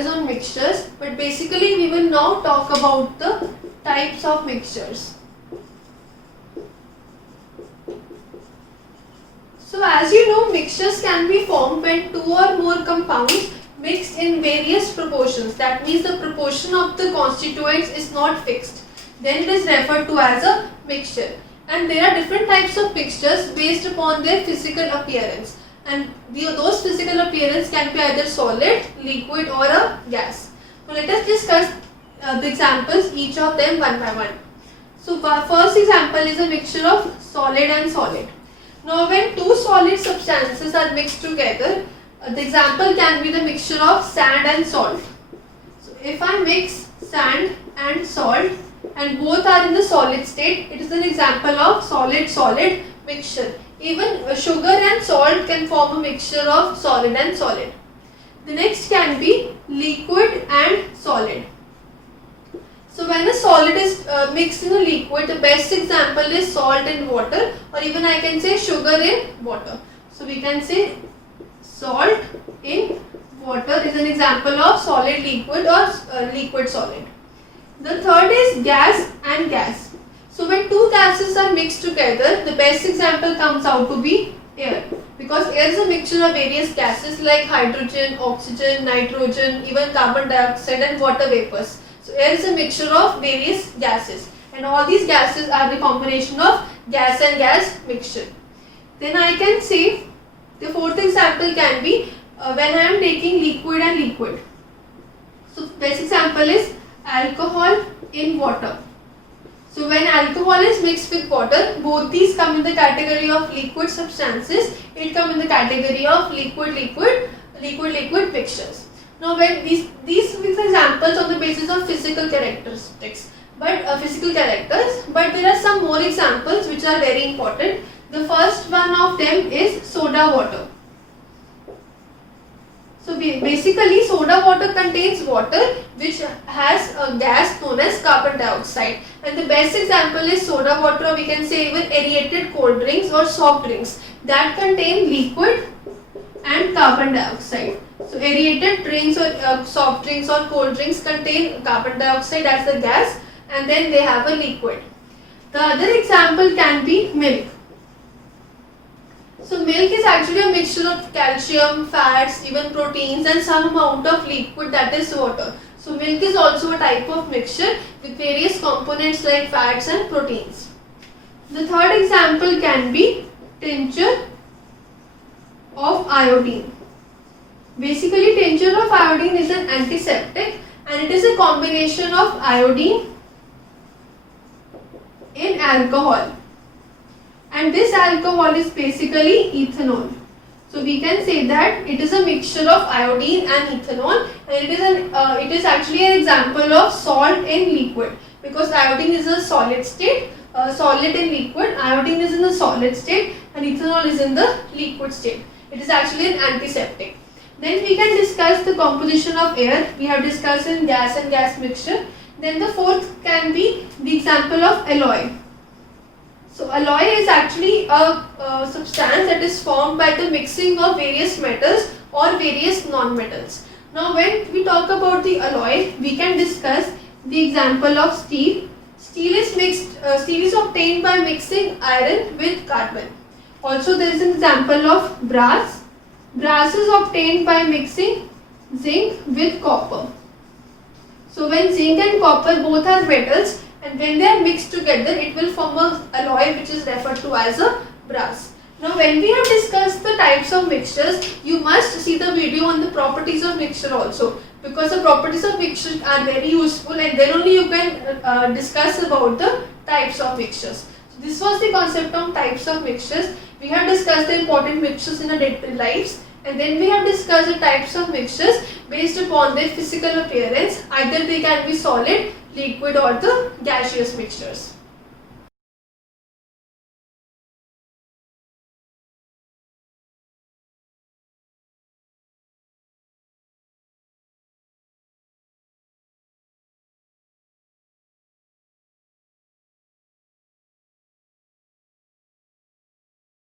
is on mixtures, but basically we will now talk about the types of mixtures. So as you know, mixtures can be formed when two or more compounds mixed in various proportions. That means the proportion of the constituents is not fixed. Then it is referred to as a mixture. And there are different types of mixtures based upon their physical appearance. And those physical appearance can be either solid, liquid or a gas. So let us discuss the examples, each of them one by one. So first example is a mixture of solid and solid. Now when two solid substances are mixed together, the example can be the mixture of sand and salt. So if I mix sand and salt and both are in the solid state, it is an example of solid-solid mixture. Even sugar and salt can form a mixture of solid and solid. The next can be liquid and solid. So when a solid is mixed in a liquid, the best example is salt in water, or even I can say sugar in water. So we can say salt in water is an example of solid liquid or liquid solid. The third is gas and gas. So when two gases are mixed together, the best example comes out to be air, because air is a mixture of various gases like hydrogen, oxygen, nitrogen, even carbon dioxide and water vapors. So air is a mixture of various gases, and all these gases are the combination of gas and gas mixture. Then I can say the fourth example can be when I am taking liquid and liquid. So best example is alcohol in water. So when alcohol is mixed with water, both these come in the category of liquid substances. It come in the category of liquid mixtures. Now when these examples on the basis of physical characteristics, but there are some more examples which are very important. The first one of them is soda water. So basically soda water contains water which has a gas known as carbon dioxide, and the best example is soda water, or we can say even aerated cold drinks or soft drinks that contain liquid and carbon dioxide. So aerated drinks or soft drinks or cold drinks contain carbon dioxide as the gas, and then they have a liquid. The other example can be milk. So milk is actually a mixture of calcium, fats, even proteins and some amount of liquid, that is water. So milk is also a type of mixture with various components like fats and proteins. The third example can be tincture of iodine. Basically tincture of iodine is an antiseptic, and it is a combination of iodine in alcohol. And this alcohol is basically ethanol. So we can say that it is a mixture of iodine and ethanol, and it is actually an example of salt in liquid, because iodine is a solid state, solid in liquid, iodine is in the solid state and ethanol is in the liquid state. It is actually an antiseptic. Then we can discuss the composition of air. We have discussed in gas and gas mixture. Then the fourth can be the example of alloy. So alloy is actually a substance that is formed by the mixing of various metals or various non-metals. Now when we talk about the alloy, we can discuss the example of steel. Steel is obtained by mixing iron with carbon. Also there is an example of brass. Brass is obtained by mixing zinc with copper. So when zinc and copper both are metals, and when they are mixed together, it will form a alloy which is referred to as a brass. Now when we have discussed the types of mixtures, you must see the video on the properties of mixture also, because the properties of mixture are very useful, and then only you can discuss about the types of mixtures. So this was the concept of types of mixtures. We have discussed the important mixtures in our day-to-day lives, and then we have discussed the types of mixtures based upon their physical appearance. Either they can be solid, liquid or the gaseous mixtures.